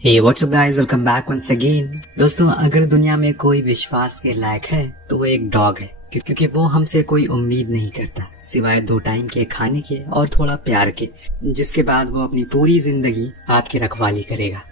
हे what's up guys, welcome back once again. दोस्तों, अगर दुनिया में कोई विश्वास के लायक है तो वो एक डॉग है, क्योंकि वो हमसे कोई उम्मीद नहीं करता सिवाय 2 टाइम के खाने के और थोड़ा प्यार के, जिसके बाद वो अपनी पूरी जिंदगी आपकी रखवाली करेगा।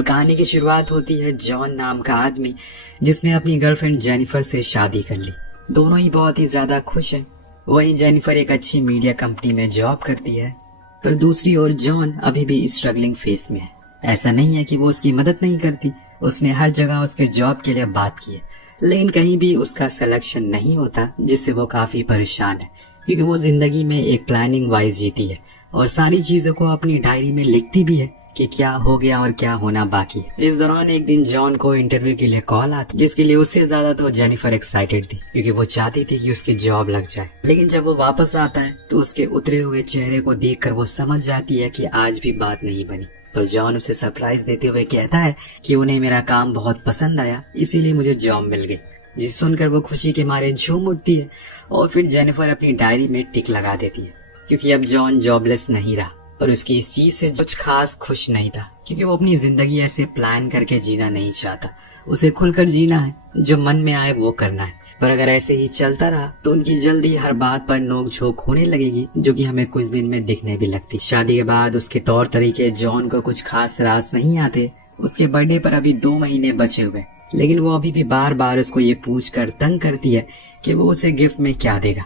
कहानी की शुरुआत होती है जॉन नाम का आदमी जिसने अपनी गर्लफ्रेंड जेनिफर से शादी कर ली। दोनों ही बहुत ही ज्यादा खुश हैं। वहीं जेनिफर एक अच्छी मीडिया कंपनी में जॉब करती है, पर दूसरी ओर जॉन अभी भी स्ट्रगलिंग फेस में है। ऐसा नहीं है कि वो उसकी मदद नहीं करती, उसने हर जगह उसके जॉब के लिए बात की है, लेकिन कहीं भी उसका सिलेक्शन नहीं होता, जिससे वो काफी परेशान है, क्योंकि वो जिंदगी में एक प्लानिंग वाइज जीती है और सारी चीजों को अपनी डायरी में लिखती भी है कि क्या हो गया और क्या होना बाकी है। इस दौरान एक दिन जॉन को इंटरव्यू के लिए कॉल आता, जिसके लिए उससे ज्यादा तो जेनिफर एक्साइटेड थी, क्योंकि वो चाहती थी कि उसकी जॉब लग जाए। लेकिन जब वो वापस आता है तो उसके उतरे हुए चेहरे को देखकर वो समझ जाती है कि आज भी बात नहीं बनी। तो जॉन उसे सरप्राइज देते हुए कहता है कि उन्हें मेरा काम बहुत पसंद आया, इसीलिए मुझे जॉब मिल गई। जिसे सुनकर वो खुशी के मारे झूम उठती है और फिर जेनिफर अपनी डायरी में टिक लगा देती है, क्योंकि अब जॉन जॉबलेस नहीं रहा। पर उसकी इस चीज से कुछ खास खुश नहीं था, क्योंकि वो अपनी जिंदगी ऐसे प्लान करके जीना नहीं चाहता। उसे खुलकर जीना है, जो मन में आए वो करना है। पर अगर ऐसे ही चलता रहा तो उनकी जल्दी हर बात पर नोक झोंक होने लगेगी, जो कि हमें कुछ दिन में दिखने भी लगती। शादी के बाद उसके तौर तरीके जॉन को कुछ खास रास नहीं आते। उसके बर्थडे पर अभी 2 महीने बचे हुए, लेकिन वो अभी भी बार बार उसको ये पूछ कर तंग करती है कि वो उसे गिफ्ट में क्या देगा।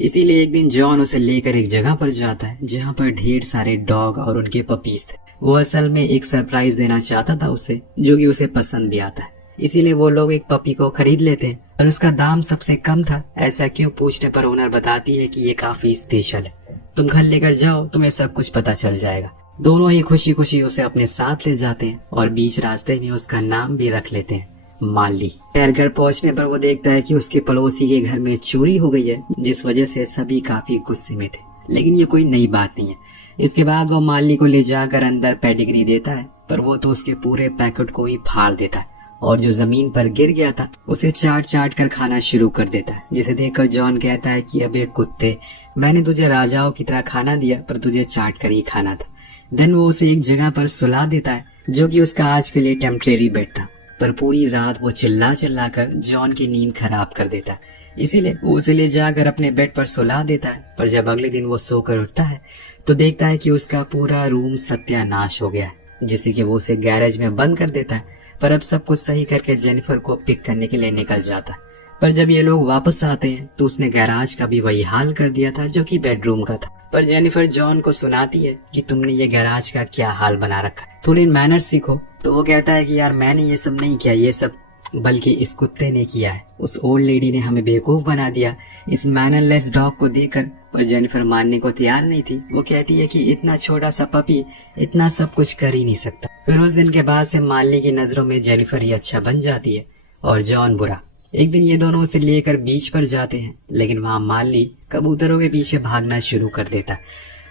इसीलिए एक दिन जॉन उसे लेकर एक जगह पर जाता है जहाँ पर ढेर सारे डॉग और उनके पपीज थे। वो असल में एक सरप्राइज देना चाहता था उसे, जो कि उसे पसंद भी आता है। इसीलिए वो लोग एक पपी को खरीद लेते हैं, और उसका दाम सबसे कम था। ऐसा क्यों पूछने पर ओनर बताती है कि ये काफी स्पेशल है, तुम घर लेकर जाओ, तुम्हें सब कुछ पता चल जाएगा। दोनों ही खुशी खुशी उसे अपने साथ ले जाते हैं और बीच रास्ते में उसका नाम भी रख लेते हैं, माली। खैर, घर पहुंचने पर वो देखता है कि उसके पड़ोसी के घर में चोरी हो गई है, जिस वजह से सभी काफी गुस्से में थे, लेकिन ये कोई नई बात नहीं है। इसके बाद वो माली को ले जाकर अंदर पेडिग्री देता है, पर वो तो उसके पूरे पैकेट को ही फाड़ देता है और जो जमीन पर गिर गया था उसे चाट चाट कर खाना शुरू कर देता है। जिसे देखकर जॉन कहता है कि अबे कुत्ते, मैंने तुझे राजाओं की तरह खाना दिया, पर तुझे चाट कर ही खाना था। देन वो उसे एक जगह पर सुला देता है, जो कि उसका आज के लिए टेम्परेरी बेड था, पर पूरी रात वो चिल्ला चिल्ला कर जॉन की नींद खराब कर देता है। इसीलिए वो उसे ले जाकर अपने बेड पर सुला देता है। पर जब अगले दिन वो सोकर उठता है तो देखता है कि उसका पूरा रूम सत्यानाश हो गया है, जिससे कि वो उसे गैरेज में बंद कर देता है। पर अब सब कुछ सही करके जेनिफर को पिक करने के लिए निकल जाता है। पर जब ये लोग वापस आते हैं तो उसने गैराज का भी वही हाल कर दिया था जो कि बेडरूम का था। पर जेनिफर जॉन को सुनाती है कि तुमने ये गैराज का क्या हाल बना रखा है, थोड़ी मैनर्स सीखो। तो वो कहता है कि यार मैंने ये सब नहीं किया, ये सब बल्कि इस कुत्ते ने किया है। उस ओल्ड लेडी ने हमें बेवकूफ बना दिया इस मैनरलेस डॉग को देकर। पर जेनिफर मानने को तैयार नहीं थी। वो कहती है कि इतना छोटा सा पपी इतना सब कुछ कर ही नहीं सकता। फिर उस दिन के बाद से माली की नजरों में जेनिफर ही अच्छा बन जाती है और जॉन बुरा। एक दिन ये दोनों उसे लेकर बीच पर जाते हैं, लेकिन वहाँ माली कबूतरों के पीछे भागना शुरू कर देता है।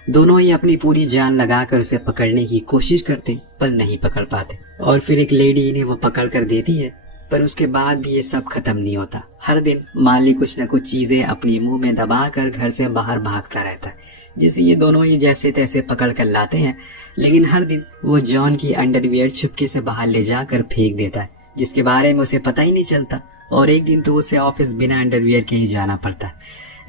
दोनों ही अपनी पूरी जान लगाकर उसे पकड़ने की कोशिश करते, पर नहीं पकड़ पाते। और फिर एक लेडी इन्हें वो पकड़ कर देती है, पर उसके बाद भी ये सब खत्म नहीं होता। हर दिन माली कुछ न कुछ चीजें अपनी मुंह में दबाकर घर से बाहर भागता रहता है, जिसे ये दोनों ही जैसे तैसे पकड़ कर लाते हैं। लेकिन हर दिन वो जॉन की अंडरवियर चुपके से बाहर ले जाकर फेंक देता है, जिसके बारे में उसे पता ही नहीं चलता। और एक दिन तो उसे ऑफिस बिना अंडरवियर के ही जाना पड़ता है।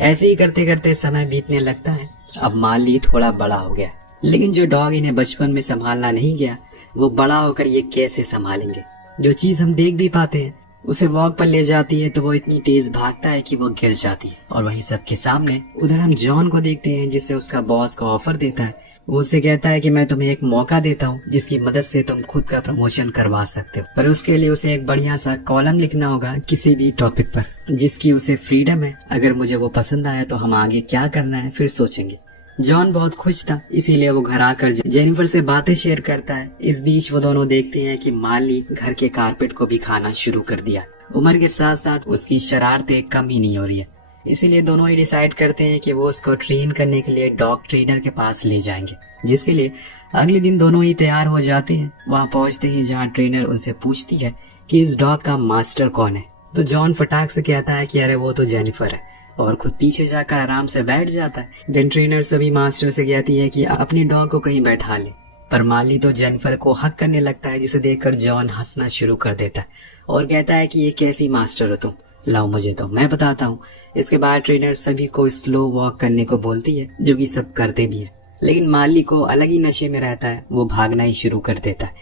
ऐसे ही करते करते समय बीतने लगता है। अब माली थोड़ा बड़ा हो गया, लेकिन जो डॉग इन्हें बचपन में संभालना नहीं गया, वो बड़ा होकर ये कैसे संभालेंगे। जो चीज हम देख भी पाते हैं उसे वॉक पर ले जाती है तो वो इतनी तेज भागता है कि वो गिर जाती है। और वहीं सबके सामने उधर हम जॉन को देखते हैं, जिससे उसका बॉस को ऑफर देता है। वो उससे कहता है कि मैं तुम्हें एक मौका देता हूँ जिसकी मदद से तुम खुद का प्रमोशन करवा सकते हो, पर उसके लिए उसे एक बढ़िया सा कॉलम लिखना होगा किसी भी टॉपिक पर, जिसकी उसे फ्रीडम है। अगर मुझे वो पसंद आया तो हम आगे क्या करना है फिर सोचेंगे। जॉन बहुत खुश था, इसीलिए वो घर आकर जेनिफर से बातें शेयर करता है। इस बीच वो दोनों देखते हैं कि माली घर के कारपेट को भी खाना शुरू कर दिया। उम्र के साथ साथ उसकी शरारतें कम ही नहीं हो रही है, इसीलिए दोनों ही डिसाइड करते हैं कि वो उसको ट्रेन करने के लिए डॉग ट्रेनर के पास ले जाएंगे, जिसके लिए अगले दिन दोनों ही तैयार हो जाते हैं। वहाँ पहुँचते ही जहाँ ट्रेनर उनसे पूछती है कि इस डॉग का मास्टर कौन है, तो जॉन फटाक से कहता है कि अरे वो तो जेनिफर है, और खुद पीछे जाकर आराम से बैठ जाता है। देन ट्रेनर सभी मास्टर से कहती है कि अपने डॉग को कहीं बैठा ले, पर माली तो जेनिफर को हक करने लगता है, जिसे देखकर जॉन हंसना शुरू कर देता है और कहता है कि ये कैसी मास्टर हो तुम, लाओ मुझे तो मैं बताता हूँ। इसके बाद ट्रेनर सभी को स्लो वॉक करने को बोलती है, जो कि सब करते भी है। लेकिन माली को अलग ही नशे में रहता है, वो भागना ही शुरू कर देता है,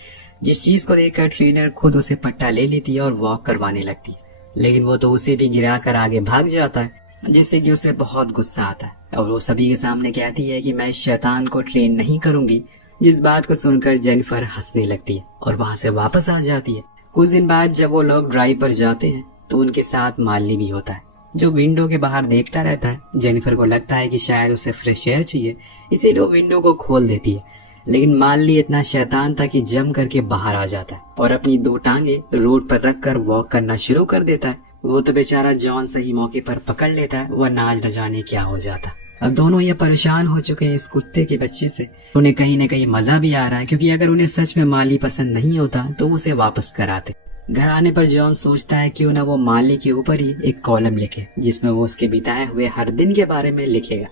जिस चीज को देखकर ट्रेनर खुद उसे पट्टा ले लेती है और वॉक करवाने लगती है। लेकिन वो तो उसे भी गिरा कर आगे भाग जाता है, जिससे कि उसे बहुत गुस्सा आता है और वो सभी के सामने कहती है कि मैं इस शैतान को ट्रेन नहीं करूंगी। जिस बात को सुनकर जेनिफर हंसने लगती है और वहां से वापस आ जाती है। कुछ दिन बाद जब वो लोग ड्राइव पर जाते हैं तो उनके साथ माली भी होता है, जो विंडो के बाहर देखता रहता है। जेनिफर को लगता है कि शायद उसे फ्रेश एयर चाहिए, इसीलिए वो विंडो को खोल देती है। लेकिन माली इतना शैतान था कि जम करके बाहर आ जाता है और अपनी 2 टांगे रोड पर रखकर वॉक करना शुरू कर देता है। वो तो बेचारा जॉन सही मौके पर पकड़ लेता है, वरना आज न जाने क्या हो जाता। अब दोनों ये परेशान हो चुके हैं इस कुत्ते के बच्चे से। उन्हें कहीं न कहीं मजा भी आ रहा है, क्योंकि अगर उन्हें सच में माली पसंद नहीं होता तो उसे वापस कराते। घर आने पर जॉन सोचता है क्यों ना वो माली के ऊपर ही एक कॉलम लिखे, जिसमें वो उसके बिताए हुए हर दिन के बारे में लिखेगा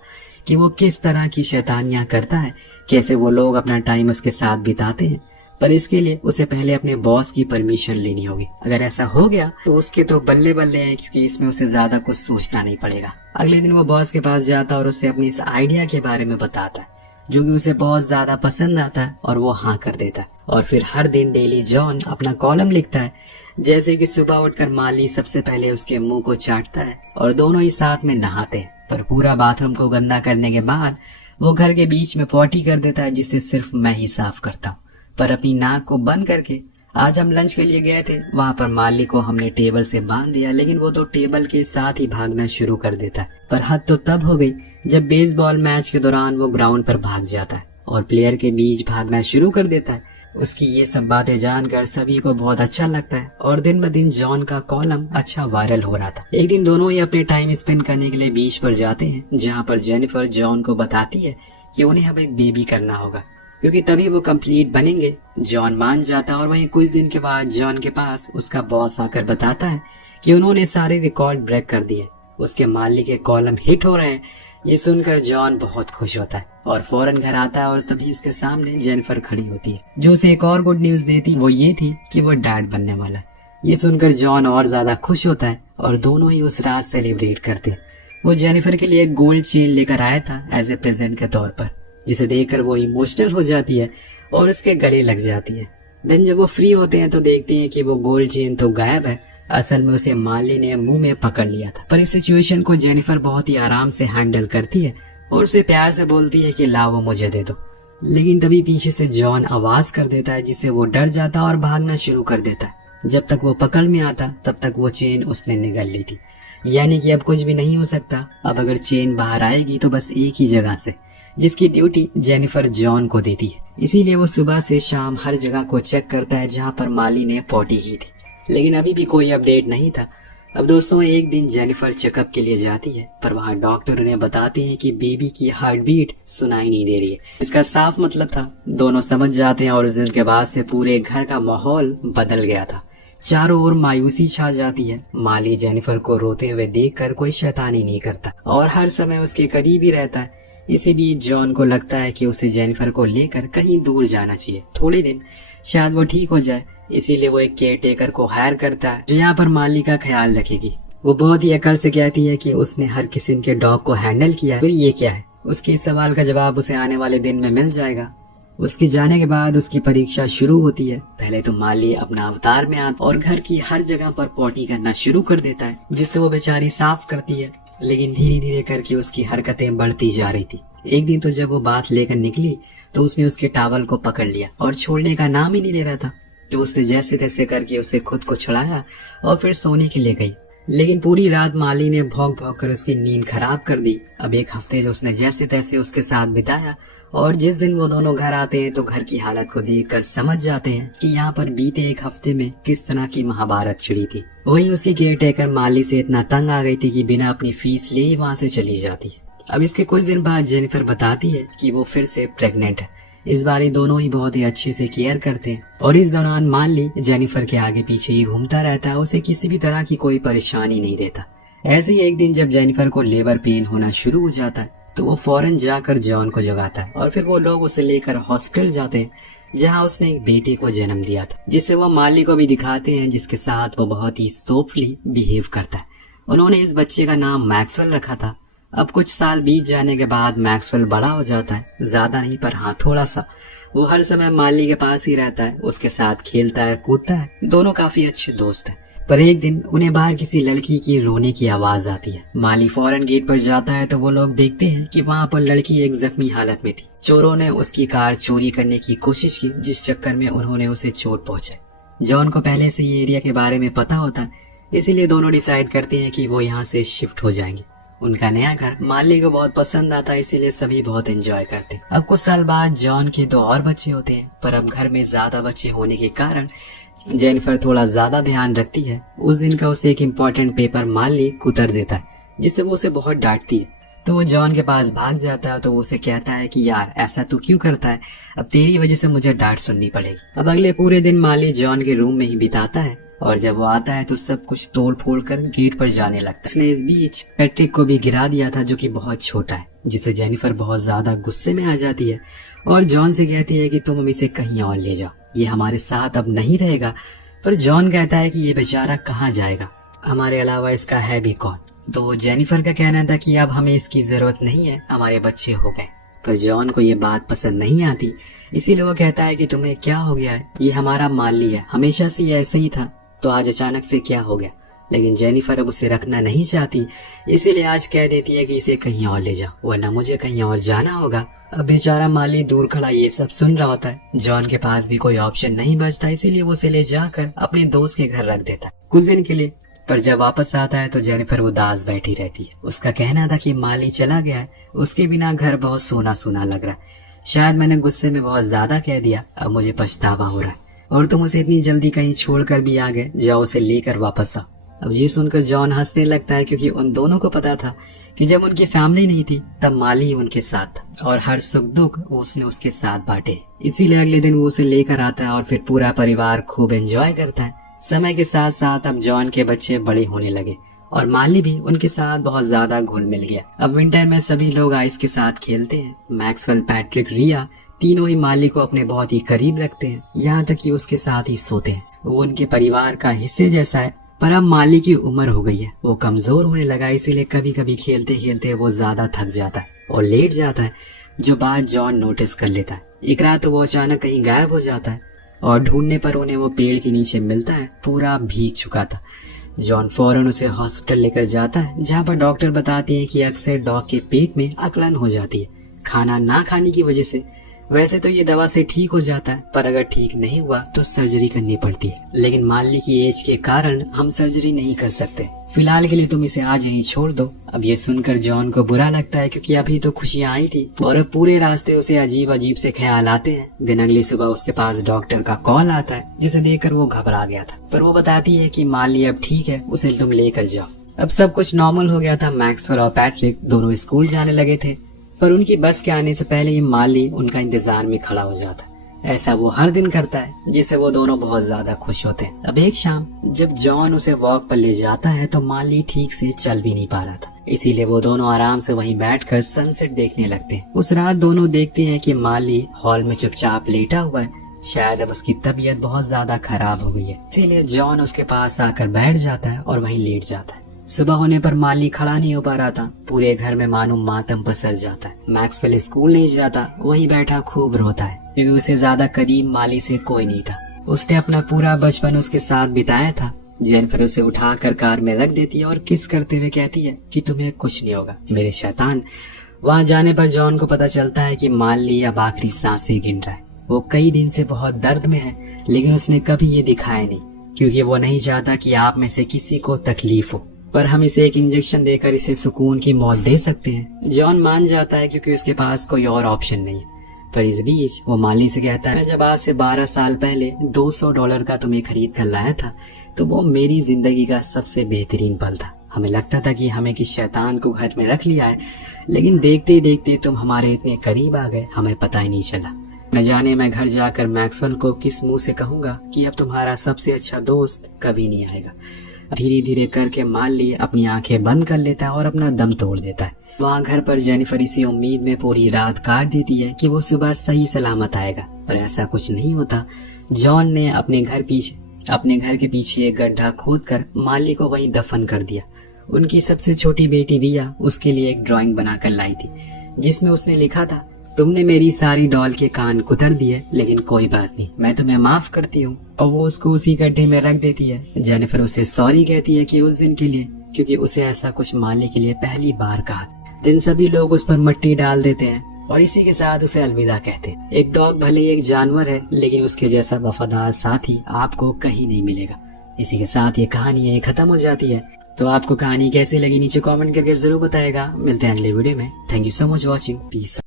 कि वो किस तरह की शैतानियां करता है, कैसे वो लोग अपना टाइम उसके साथ बिताते हैं। पर इसके लिए उसे पहले अपने बॉस की परमिशन लेनी होगी। अगर ऐसा हो गया तो उसके तो बल्ले बल्ले हैं, क्योंकि इसमें उसे ज्यादा कुछ सोचना नहीं पड़ेगा। अगले दिन वो बॉस के पास जाता और उससे अपनी इस आइडिया के बारे में बताता है, जो कि उसे बहुत ज्यादा पसंद आता है और वो हाँ कर देता है। और फिर हर दिन डेली जॉन अपना कॉलम लिखता है, जैसे कि सुबह उठकर माली सबसे पहले उसके मुंह को चाटता है और दोनों ही साथ में नहाते हैं। पर पूरा बाथरूम को गंदा करने के बाद वो घर के बीच में पॉटी कर देता है, जिसे सिर्फ मैं ही साफ करता हूँ। पर अपनी नाक को बंद करके आज हम लंच के लिए गए थे, वहाँ पर माली को हमने टेबल से बांध दिया, लेकिन वो तो टेबल के साथ ही भागना शुरू कर देता है। पर हद तो तब हो गई जब बेसबॉल मैच के दौरान वो ग्राउंड पर भाग जाता है और प्लेयर के बीच भागना शुरू कर देता है। उसकी ये सब बातें जानकर सभी को बहुत अच्छा लगता है और दिन ब दिन जॉन का कॉलम अच्छा वायरल हो रहा था। एक दिन दोनों ही अपने टाइम स्पेंड करने के लिए बीच पर जाते हैं, जहाँ पर जेनिफर जॉन को बताती है कि उन्हें अब एक बेबी करना होगा, क्योंकि तभी वो कंप्लीट बनेंगे। जॉन मान जाता है और वहीं कुछ दिन के बाद जॉन के पास उसका बॉस आकर बताता है कि उन्होंने सारे रिकॉर्ड ब्रेक कर दिए, उसके माली के कॉलम हिट हो रहे हैं। ये सुनकर जॉन बहुत खुश होता है और फौरन घर आता है और तभी उसके सामने जेनिफर खड़ी होती है, जो उसे एक और गुड न्यूज देती। वो ये थी कि वो डैड बनने वाला है। ये सुनकर जॉन और ज्यादा खुश होता है और दोनों ही उस रात सेलिब्रेट करते हैं। वो जेनिफर के लिए एक गोल्ड चेन लेकर आया था एज ए प्रेजेंट के तौर पर, जिसे देखकर वो इमोशनल हो जाती है और उसके गले लग जाती है। देन जब वो फ्री होते हैं तो देखते हैं कि वो गोल्ड चेन तो गायब है, असल में उसे माली ने मुंह में पकड़ लिया था। पर इस सिचुएशन को जेनिफर बहुत ही आराम से हैंडल करती है और उसे प्यार से बोलती है कि लाओ वो मुझे दे दो। लेकिन तभी पीछे से जॉन आवाज कर देता है, जिससे वो डर जाता और भागना शुरू कर देता है। जब तक वो पकड़ में आता तब तक वो चेन उसने निगल ली थी, यानी कि अब कुछ भी नहीं हो सकता। अब अगर चेन बाहर आएगी तो बस एक ही जगह से, जिसकी ड्यूटी जेनिफर जॉन को देती है। इसीलिए वो सुबह से शाम हर जगह को चेक करता है जहाँ पर माली ने पॉटी की थी, लेकिन अभी भी कोई अपडेट नहीं था। अब दोस्तों एक दिन जेनिफर चेकअप के लिए जाती है, पर वहाँ डॉक्टर उन्हें बताते हैं कि बेबी की हार्ट बीट सुनाई नहीं दे रही है। इसका साफ मतलब था, दोनों समझ जाते हैं और उस दिन के बाद से पूरे घर का माहौल बदल गया था। चारों ओर मायूसी छा जाती है। माली जेनिफर को रोते हुए देखकर कोई शैतानी नहीं करता और हर समय उसके करीब ही रहता है। इसी बीच जॉन को लगता है कि उसे जेनिफर को लेकर कहीं दूर जाना चाहिए, थोड़े दिन शायद वो ठीक हो जाए। इसीलिए वो एक केयर टेकर को हायर करता है, जो यहाँ पर माली का ख्याल रखेगी। वो बहुत ही अकल से कहती है कि उसने हर किस्म के डॉग को हैंडल किया, फिर ये क्या है। उसके इस सवाल का जवाब उसे आने वाले दिन में मिल जाएगा। उसके जाने के बाद उसकी परीक्षा शुरू होती है। पहले तो माली अपना अवतार में आता और घर की हर जगह पर पॉटी करना शुरू कर देता है, जिससे वो बेचारी साफ करती है। लेकिन धीरे धीरे करके उसकी हरकतें बढ़ती जा रही थी। एक दिन तो जब वो बात लेकर निकली तो उसने उसके टावल को पकड़ लिया और छोड़ने का नाम ही नहीं ले रहा था। तो उसने जैसे तैसे करके उसे खुद को छुड़ाया और फिर सोने के लिए गई। लेकिन पूरी रात माली ने भौंक भौंक कर उसकी नींद खराब कर दी। अब एक हफ्ते जो उसने जैसे तैसे उसके साथ बिताया और जिस दिन वो दोनों घर आते हैं तो घर की हालत को देखकर समझ जाते हैं कि यहाँ पर बीते एक हफ्ते में किस तरह की महाभारत छिड़ी थी। वही उसकी केयर टेकर माली से इतना तंग आ गई थी कि बिना अपनी फीस ले ही वहाँ से चली जाती है। अब इसके कुछ दिन बाद जेनिफर बताती है कि वो फिर से प्रेग्नेंट है। इस बार ये दोनों ही बहुत ही अच्छे से केयर करते हैं और इस दौरान माली जेनिफर के आगे पीछे ही घूमता रहता है, उसे किसी भी तरह की कोई परेशानी नहीं देता। ऐसे ही एक दिन जब जेनिफर को लेबर पेन होना शुरू हो जाता है तो वो फौरन जाकर जॉन को जगाता है और फिर वो लोग उसे लेकर हॉस्पिटल जाते हैं जहाँ उसने एक बेटे को जन्म दिया था, जिसे वो माली को भी दिखाते हैं, जिसके साथ वो बहुत ही सॉफ्टली बिहेव करता है। उन्होंने इस बच्चे का नाम मैक्सवेल रखा था। अब कुछ साल बीत जाने के बाद मैक्सवेल बड़ा हो जाता है, ज्यादा नहीं पर हाँ थोड़ा सा। वो हर समय माली के पास ही रहता है, उसके साथ खेलता है कूदता है, दोनों काफी अच्छे दोस्त हैं। पर एक दिन उन्हें बाहर किसी लड़की की रोने की आवाज आती है। माली फौरन गेट पर जाता है तो वो लोग देखते हैं कि वहाँ पर लड़की एक जख्मी हालत में थी। चोरों ने उसकी कार चोरी करने की कोशिश की, जिस चक्कर में उन्होंने उसे चोट पहुंचाई। जॉन को पहले से ये एरिया के बारे में पता होता है, इसीलिए दोनों डिसाइड करते हैं कि वो यहाँ से शिफ्ट हो जाएंगे। उनका नया घर माली को बहुत पसंद आता है, इसीलिए सभी बहुत एंजॉय करते हैं। अब कुछ साल बाद जॉन के 2 और बच्चे होते हैं, पर अब घर में ज्यादा बच्चे होने के कारण जेनिफर थोड़ा ज्यादा ध्यान रखती है। उस दिन का उसे एक इम्पोर्टेंट पेपर माली कुतर देता है, जिससे वो उसे बहुत डांटती है। तो वो जॉन के पास भाग जाता है तो वो उसे कहता है कि यार ऐसा तू क्यों करता है, अब तेरी वजह से मुझे डांट सुननी पड़ेगी। अब अगले पूरे दिन माली जॉन के रूम में ही बिताता है और जब वो आता है तो सब कुछ तोड़ फोड़ कर गेट पर जाने लगता है। उसने इस बीच पैट्रिक को भी गिरा दिया था, जो कि बहुत छोटा है, जिसे जेनिफर बहुत ज्यादा गुस्से में आ जाती है और जॉन से कहती है कि तुम इसे कहीं और ले जाओ, ये हमारे साथ अब नहीं रहेगा। पर जॉन कहता है कि ये बेचारा कहाँ जाएगा, हमारे अलावा इसका है भी कौन। तो जेनिफर का कहना था कि अब हमें इसकी जरूरत नहीं है, हमारे बच्चे हो गए। पर जॉन को ये बात पसंद नहीं आती, इसीलिए वो कहता है कि तुम्हें क्या हो गया है, ये हमारा माली है, हमेशा से ये ऐसे ही था, तो आज अचानक से क्या हो गया। लेकिन जेनिफर अब उसे रखना नहीं चाहती, इसीलिए आज कह देती है कि इसे कहीं और ले जाओ, वरना मुझे कहीं और जाना होगा। अब बेचारा माली दूर खड़ा ये सब सुन रहा होता है। जॉन के पास भी कोई ऑप्शन नहीं बचता, इसीलिए वो उसे ले जाकर अपने दोस्त के घर रख देता है कुछ दिन के लिए। पर जब वापस आता है तो जेनिफर उदास बैठी रहती है। उसका कहना था कि माली चला गया है, उसके बिना घर बहुत सोना सोना लग रहा है, शायद मैंने गुस्से में बहुत ज्यादा कह दिया, अब मुझे पछतावा हो रहा है, और तुम उसे इतनी जल्दी कहीं छोड़कर भी आ गए, जाओ उसे लेकर वापस आओ। अब ये सुनकर जॉन हंसने लगता है, क्योंकि उन दोनों को पता था कि जब उनकी फैमिली नहीं थी तब माली उनके साथ था और हर सुख दुख वो उसने उसके साथ बांटे। इसीलिए अगले दिन वो उसे लेकर आता है और फिर पूरा परिवार खूब एंजॉय करता है। समय के साथ साथ अब जॉन के बच्चे बड़े होने लगे और माली भी उनके साथ बहुत ज्यादा घुल मिल गया। अब विंटर में सभी लोग आइस के साथ खेलते हैं। मैक्सवेल, पैट्रिक, रिया तीनों ही माली को अपने बहुत ही करीब रखते हैं, यहाँ तक कि उसके साथ ही सोते हैं। वो उनके परिवार का हिस्से जैसा है। पर अब माली की उम्र हो गई है, वो कमजोर होने लगा, इसीलिए कभी कभी खेलते खेलते वो ज्यादा थक जाता है और लेट जाता है, जो बात जॉन नोटिस कर लेता है। एक रात तो वो अचानक कहीं गायब हो जाता है और ढूंढने पर उन्हें वो पेड़ के नीचे मिलता है, पूरा भीग चुका था। जॉन फौरन उसे हॉस्पिटल लेकर जाता है, जहाँ पर डॉक्टर बताते हैं कि अक्सर डॉग के पेट में अकड़न हो जाती है खाना ना खाने की वजह से। वैसे तो ये दवा से ठीक हो जाता है, पर अगर ठीक नहीं हुआ तो सर्जरी करनी पड़ती है, लेकिन माली की एज के कारण हम सर्जरी नहीं कर सकते। फिलहाल के लिए तुम इसे आज यहीं छोड़ दो। अब ये सुनकर जॉन को बुरा लगता है, क्योंकि अभी तो खुशियां आई थी और अब पूरे रास्ते उसे अजीब अजीब से ख्याल आते हैं। दिन अगली सुबह उसके पास डॉक्टर का कॉल आता है, जिसे देखकर वो घबरा गया था, पर वो बताती है कि माली अब ठीक है, उसे तुम लेकर जाओ। अब सब कुछ नॉर्मल हो गया था। मैक्सवेल और पैट्रिक दोनों स्कूल जाने लगे थे, पर उनकी बस के आने से पहले ही माली उनका इंतजार में खड़ा हो जाता। ऐसा वो हर दिन करता है, जिससे वो दोनों बहुत ज्यादा खुश होते हैं। अब एक शाम जब जॉन उसे वॉक पर ले जाता है तो माली ठीक से चल भी नहीं पा रहा था, इसीलिए वो दोनों आराम से वहीं बैठकर सनसेट देखने लगते हैं। उस रात दोनों देखते हैं कि माली हॉल में चुपचाप लेटा हुआ है, शायद अब उसकी तबीयत बहुत ज्यादा खराब हो गई है, इसीलिए जॉन उसके पास आकर बैठ जाता है और वहीं लेट जाता है। सुबह होने पर माली खड़ा नहीं हो पा रहा था, पूरे घर में मानो मातम पसर जाता है। मैक्सवेल स्कूल नहीं जाता, वहीं बैठा खूब रोता है, क्योंकि उसे ज्यादा करीब माली से कोई नहीं था। उसने अपना पूरा बचपन उसके साथ बिताया था। जेनिफर उसे उठाकर कार में रख देती है और किस करते हुए कहती है कि तुम्हें कुछ नहीं होगा मेरे शैतान। वहाँ जाने पर जॉन को पता चलता है कि माली अब आखिरी सांसें गिन रहा है। वो कई दिन से बहुत दर्द में है, लेकिन उसने कभी ये दिखाया नहीं, क्योंकि वो नहीं चाहता कि आप में से किसी को तकलीफ हो। पर हम इसे एक इंजेक्शन देकर इसे सुकून की मौत दे सकते हैं। जॉन मान जाता है, क्योंकि उसके पास कोई और ऑप्शन नहीं है। पर इस बीच वो माली से कहता है, जब आज से 12 साल पहले $200 का तुम्हें खरीद कर लाया था, तो वो मेरी जिंदगी का सबसे बेहतरीन पल था। हमें लगता था कि हमें किस शैतान को घर में रख लिया है, लेकिन देखते ही देखते तुम हमारे इतने करीब आ गए, हमें पता ही नहीं चला। न जाने मैं घर जाकर मैक्सवेल को किस मुंह से कहूंगा कि अब तुम्हारा सबसे अच्छा दोस्त कभी नहीं आएगा। धीरे धीरे करके माली अपनी आंखें बंद कर लेता है और अपना दम तोड़ देता है। वहाँ घर पर जेनिफर इसी उम्मीद में पूरी रात काट देती है कि वो सुबह सही सलामत आएगा, पर ऐसा कुछ नहीं होता। जॉन ने अपने घर के पीछे एक गड्ढा खोदकर माली को वहीं दफन कर दिया। उनकी सबसे छोटी बेटी रिया उसके लिए एक ड्राइंग बनाकर लाई थी, जिसमें उसने लिखा था, तुमने मेरी सारी डॉल के कान कुतर दिए, लेकिन कोई बात नहीं, मैं तुम्हें माफ करती हूँ। और वो उसको उसी गड्ढे में रख देती है। जेनिफर उसे सॉरी कहती है कि उस दिन के लिए, क्योंकि उसे ऐसा कुछ माली के लिए पहली बार कहा। दिन सभी लोग उस पर मिट्टी डाल देते हैं और इसी के साथ उसे अलविदा कहते हैं। एक डॉग भले ही एक जानवर है, लेकिन उसके जैसा वफादार साथी आपको कहीं नहीं मिलेगा। इसी के साथ ये कहानी है खत्म हो जाती है। तो आपको कहानी कैसी लगी नीचे कमेंट करके जरूर बताएगा। मिलते हैं अगले वीडियो में। Thank you so much watching. Piece.